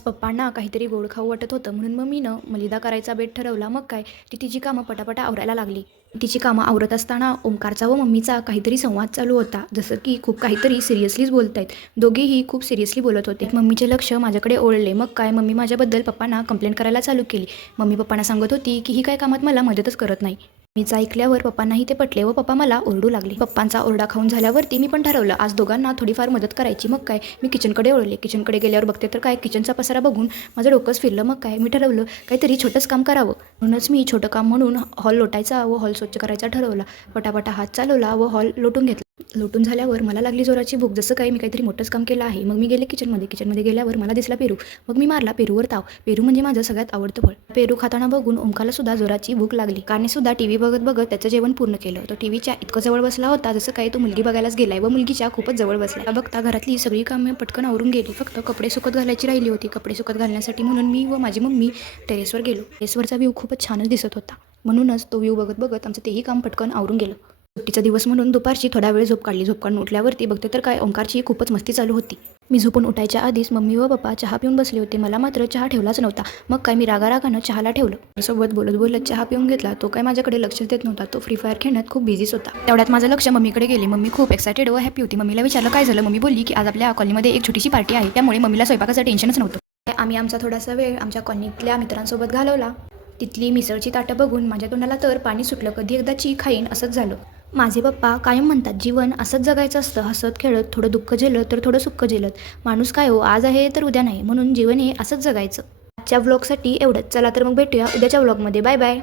पप्पांना काहीतरी गोड खाऊ वाटत होतं म्हणून मम्मीनं मलिदा करायचा बेत ठरवला. मग काय ती तिची कामं पटापटा आवरायला लागली. तिची कामं आवरत असताना ओमकारचा व मम्मीचा काहीतरी संवाद चालू होता. जसं की खूप काहीतरी सिरियसलीच बोलत आहेत. दोघेही खूप सिरियसली बोलत होते. मम्मीचे लक्ष माझ्याकडे ओढले. मग काय मम्मी माझ्याबद्दल पप्पांना कंप्लेंट करायला चालू केली. मम्मी पप्पांना सांगत होती की ही काय कामात मला मदतच करत नाही. मीचं ऐकल्यावर पप्पांनाही ते पटले व पप्पा मला ओरडू लागले. पप्पांचा ओरडा खाऊन झाल्यावरती मी पण ठरवलं आज दोघांना थोडीफार मदत करायची. मग काय मी किचनकडे ओढले. किचनकडे गेल्यावर बघते तर काय किचनचा पसारा बघून माझं डोकंच फिरलं. मग काय मी ठरवलं काहीतरी छोटंच काम करावं. म्हणूनच मी छोटं काम म्हणून हॉल लोटायचा व हॉल स्वच्छ करायचा ठरवला. पटापटा हात चालवला व हॉल लोटून घेतला. लोटून झाल्यावर मला लागली जोराची भूक. जसं काही मी काहीतरी मोठंच काम केलं आहे. मग मी गेले किचनमध्ये गेल्यावर मला दिसला पेरू. मग मी मारला पेरूवर ताव. पेरू म्हणजे माझं सगळ्यात आवडतं फळ. पेरू खाताना बघून ओमकारला सुद्धा जोराची भूक लागली. कारने सुद्धा टीव्ही बघत बघत त्याचं जेवण पूर्ण केलं. तो टीव्हीच्या इतकं जवळ बसला होता जसं काही तो मुलगी बघायलाच गेलाय व मुलगीच्या खूपच जवळ बसला. बघता घरातली सगळी कामे पटकन आवरून गेली. फक्त कपडे सुकत घालायची राहिली होती. कपडे सुकत घालण्यासाठी म्हणून मी व माझी मम्मी टेरेसवर गेलो. टेरेसवरचा व्ह्यू खूपच छानच दिसत होता. म्हणूनच तो व्ह्यू बघत बघत आमचं तेही काम पटकन आवरून गेलं. सुट्टीचा दिवस म्हणून दुपारची थोडा वेळ झोप काढली. झोप काढून उठल्यावरती बघते तर काय ओमकारची खूपच मस्ती चालू होती. मी झोपून उठायच्या आधीच मम्मी व पप्पा चहा पिऊन बसले होते. मला मात्र चहा ठेवलाच नव्हता. मग काय मी रागारागानं चहाला ठेवलं. सोबत बोलत बोलत चहा पिऊन घेतला. तो काय माझ्याकडे लक्षच देत नव्हता. तो फ्री फायर खेळण्यात खूप बिझीच होता. तेवढ्यात माझं लक्ष मम्मीकडे गेले. मम्मी खूप एक्सायटेड व हॅपी होती. मम्मीला विचारलं काय झालं. मम्मी बोलली की आज आपल्या कॉलनीमध्ये एक छोटीशी पार्टी आहे. त्यामुळे मम्मीला स्वयंपाकाचं टेन्शनच नव्हतं. आम्ही आमचा थोडासा वेळ आमच्या कॉलनीतल्या मित्रांसोबत घालवला. तिथली मिसळची ताटं बघून माझ्या तोंडाला तर पाणी सुटलं. कधी एकदाची खाईन असंच झालं. माझे पप्पा कायम म्हणतात जीवन असंच जगायचं असतं. हसत खेळत थोडं दुःख झेलत तर थोडं सुख झेलत. माणूस काय हो आज आहे तर उद्या नाही. म्हणून जीवन हे असंच जगायचं. आजच्या व्लॉगसाठी एवढंच. चला तर मग भेटूया उद्याच्या व्लॉगमध्ये. Bye bye.